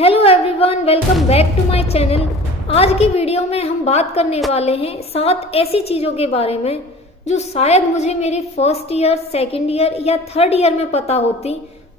Hello everyone, welcome back to my channel. आज की video में हम बात करने वाले हैं 7 ऐसी चीज़ों के बारे में जो शायद मुझे मेरे फर्स्ट ईयर, सेकंड ईयर या थर्ड ईयर में पता होती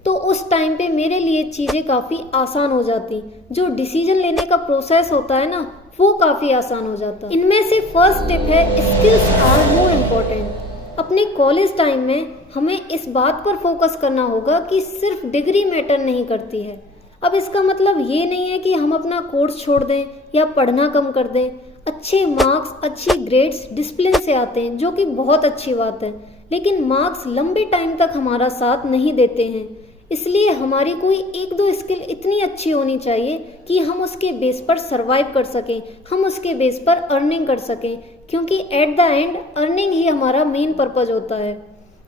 तो उस टाइम पे मेरे लिए चीज़ें काफ़ी आसान हो जाती। जो डिसीजन लेने का प्रोसेस होता है ना, वो काफ़ी आसान हो जाता। इनमें से फर्स्ट टिप है स्किल्स आर मोर इम्पोर्टेंट। अपने कॉलेज टाइम में हमें इस बात पर फोकस करना होगा कि सिर्फ डिग्री मैटर नहीं करती है। अब इसका मतलब ये नहीं है कि हम अपना कोर्स छोड़ दें या पढ़ना कम कर दें। अच्छे मार्क्स, अच्छी ग्रेड्स डिसिप्लिन से आते हैं, जो कि बहुत अच्छी बात है, लेकिन मार्क्स लंबे टाइम तक हमारा साथ नहीं देते हैं। इसलिए हमारी कोई एक दो स्किल इतनी अच्छी होनी चाहिए कि हम उसके बेस पर सरवाइव कर सकें, हम उसके बेस पर अर्निंग कर सकें, क्योंकि एट द एंड अर्निंग ही हमारा मेन पर्पज होता है।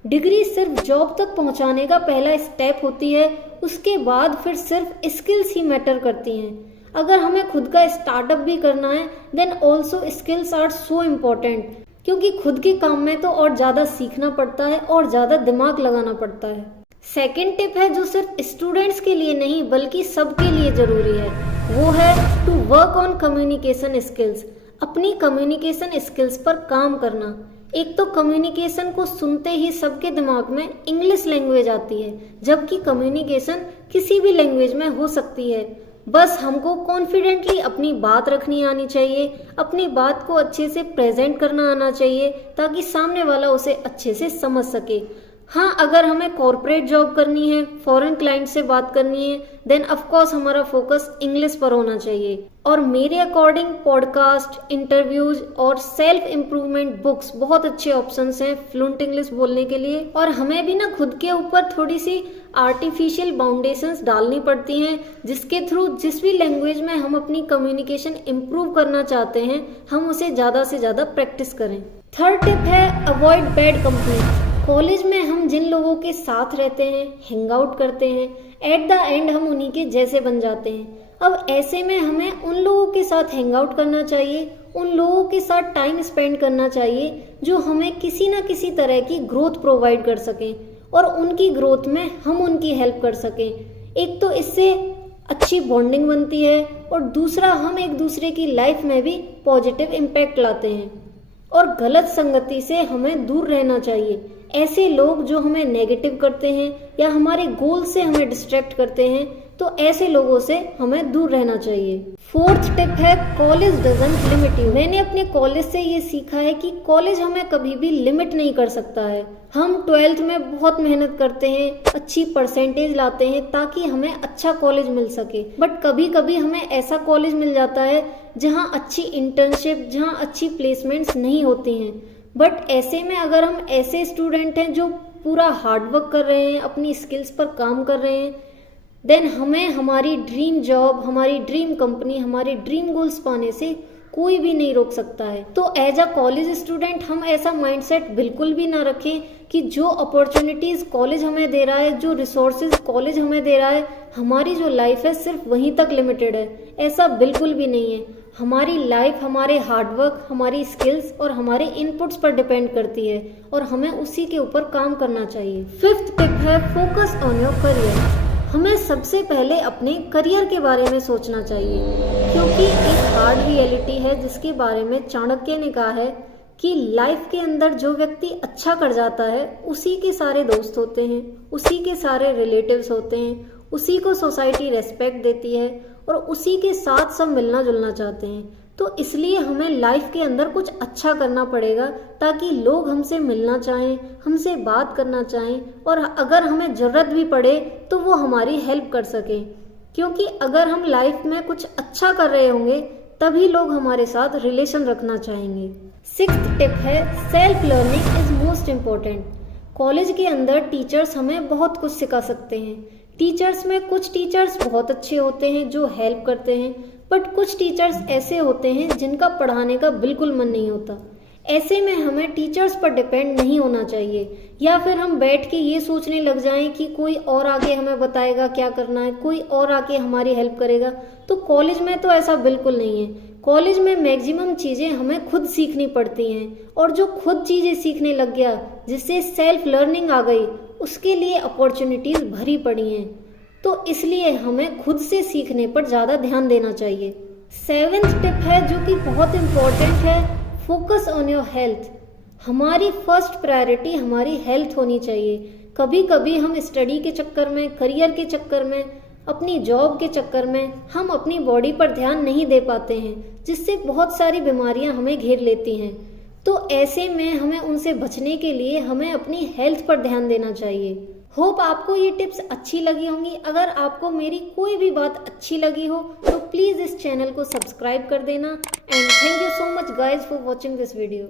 डिग्री सिर्फ जॉब तक पहुंचाने का पहला स्टेप होती है, उसके बाद फिर सिर्फ स्किल्स ही मैटर करती हैं। अगर हमें खुद का स्टार्टअप भी करना है then also skills are so important, क्योंकि खुद के काम में तो और ज़्यादा सीखना पड़ता है और ज़्यादा दिमाग लगाना पड़ता है। सेकेंड टिप है जो सिर्फ स्टूडेंट्स के लिए नहीं बल्कि सबके लिए ज़रूरी है, वो है to work on communication skills. अपनी कम्युनिकेशन स्किल्स पर काम करना। एक तो कम्युनिकेशन को सुनते ही सबके दिमाग में इंग्लिश लैंग्वेज आती है, जबकि कम्युनिकेशन किसी भी लैंग्वेज में हो सकती है। बस हमको कॉन्फिडेंटली अपनी बात रखनी आनी चाहिए, अपनी बात को अच्छे से प्रेजेंट करना आना चाहिए ताकि सामने वाला उसे अच्छे से समझ सके। हाँ, अगर हमें कॉर्पोरेट जॉब करनी है, फॉरेन क्लाइंट से बात करनी है, देन ऑफ कोर्स हमारा फोकस इंग्लिश पर होना चाहिए। और मेरे अकॉर्डिंग पॉडकास्ट, इंटरव्यूज और सेल्फ इम्प्रूवमेंट बुक्स बहुत अच्छे ऑप्शंस हैं फ्लुएंट इंग्लिश बोलने के लिए। और हमें भी ना खुद के ऊपर थोड़ी सी आर्टिफिशियल बाउंडेशंस डालनी पड़ती हैं, जिसके थ्रू जिस भी लैंग्वेज में हम अपनी कम्युनिकेशन इम्प्रूव करना चाहते हैं, हम उसे ज़्यादा से ज़्यादा प्रैक्टिस करें। थर्ड टिप है अवॉइड बैड कंपनी। कॉलेज में हम जिन लोगों के साथ रहते हैं, हैंग आउट करते हैं, एट द एंड हम उन्हीं के जैसे बन जाते हैं। अब ऐसे में हमें उन लोगों के साथ हैंग आउट करना चाहिए, उन लोगों के साथ टाइम स्पेंड करना चाहिए जो हमें किसी ना किसी तरह की ग्रोथ प्रोवाइड कर सकें और उनकी ग्रोथ में हम उनकी हेल्प कर सकें। एक तो इससे अच्छी बॉन्डिंग बनती है और दूसरा हम एक दूसरे की लाइफ में भी पॉजिटिव इम्पैक्ट लाते हैं। और गलत संगति से हमें दूर रहना चाहिए। ऐसे लोग जो हमें नेगेटिव करते हैं या हमारे गोल से हमें डिस्ट्रैक्ट करते हैं, तो ऐसे लोगों से हमें दूर रहना चाहिए। फोर्थ टिप है कॉलेज डजंट लिमिट यू। मैंने अपने कॉलेज से ये सीखा है कि कॉलेज हमें कभी भी लिमिट नहीं कर सकता है। हम 12th में बहुत मेहनत करते हैं, अच्छी परसेंटेज लाते हैं ताकि हमें अच्छा कॉलेज मिल सके, बट कभी कभी हमें ऐसा कॉलेज मिल जाता है जहाँ अच्छी इंटर्नशिप, जहाँ अच्छी प्लेसमेंट्स नहीं होती हैं। बट ऐसे में अगर हम ऐसे स्टूडेंट हैं जो पूरा हार्डवर्क कर रहे हैं, अपनी स्किल्स पर काम कर रहे हैं, देन हमें हमारी ड्रीम जॉब, हमारी ड्रीम कंपनी, हमारे ड्रीम गोल्स पाने से कोई भी नहीं रोक सकता है। तो एज अ कॉलेज स्टूडेंट हम ऐसा माइंडसेट बिल्कुल भी ना रखें कि जो अपॉर्चुनिटीज़ कॉलेज हमें दे रहा है, जो रिसोर्सेज कॉलेज हमें दे रहा है, हमारी जो लाइफ है सिर्फ वहीं तक लिमिटेड है। ऐसा बिल्कुल भी नहीं है। हमारी लाइफ हमारे हार्डवर्क, हमारी स्किल्स और हमारे इनपुट्स पर डिपेंड करती है और हमें उसी के ऊपर काम करना चाहिए। फिफ्थ टिप है फोकस ऑन योर करियर। हमें सबसे पहले अपने करियर के बारे में सोचना चाहिए, क्योंकि एक हार्ड रियलिटी है जिसके बारे में चाणक्य ने कहा है कि लाइफ के अंदर जो व्यक्ति अच्छा कर जाता है उसी के सारे दोस्त होते हैं, उसी के सारे रिलेटिव्स होते हैं, उसी को सोसाइटी रेस्पेक्ट देती है और उसी के साथ सब मिलना जुलना चाहते हैं। तो इसलिए हमें लाइफ के अंदर कुछ अच्छा करना पड़ेगा ताकि लोग हमसे मिलना चाहें, हमसे बात करना चाहें और अगर हमें ज़रूरत भी पड़े तो वो हमारी हेल्प कर सकें। क्योंकि अगर हम लाइफ में कुछ अच्छा कर रहे होंगे तभी लोग हमारे साथ रिलेशन रखना चाहेंगे। सिक्स्थ टिप है self learning is most important. College के अंदर टीचर्स हमें बहुत कुछ सिखा सकते हैं। टीचर्स में कुछ टीचर्स बहुत अच्छे होते हैं जो हेल्प करते हैं, बट कुछ टीचर्स ऐसे होते हैं जिनका पढ़ाने का बिल्कुल मन नहीं होता। ऐसे में हमें टीचर्स पर डिपेंड नहीं होना चाहिए, या फिर हम बैठ के ये सोचने लग जाएं कि कोई और आके हमें बताएगा क्या करना है, कोई और आके हमारी हेल्प करेगा। तो कॉलेज में तो ऐसा बिल्कुल नहीं है। कॉलेज में मैक्सिमम चीज़ें हमें खुद सीखनी पड़ती हैं और जो खुद चीज़ें सीखने लग गया, जिससे सेल्फ लर्निंग आ गई, उसके लिए अपॉर्चुनिटीज़ भरी पड़ी हैं। तो इसलिए हमें खुद से सीखने पर ज़्यादा ध्यान देना चाहिए। 7th टिप है जो कि बहुत इम्पोर्टेंट है, फोकस ऑन योर हेल्थ। हमारी फर्स्ट प्रायोरिटी हमारी हेल्थ होनी चाहिए। कभी कभी हम स्टडी के चक्कर में, करियर के चक्कर में, अपनी जॉब के चक्कर में हम अपनी बॉडी पर ध्यान नहीं दे पाते हैं, जिससे बहुत सारी बीमारियां हमें घेर लेती हैं। तो ऐसे में हमें उनसे बचने के लिए हमें अपनी हेल्थ पर ध्यान देना चाहिए। होप आपको ये टिप्स अच्छी लगी होंगी। अगर आपको मेरी कोई भी बात अच्छी लगी हो तो प्लीज़ इस चैनल को सब्सक्राइब कर देना। And thank you so much guys for watching this video.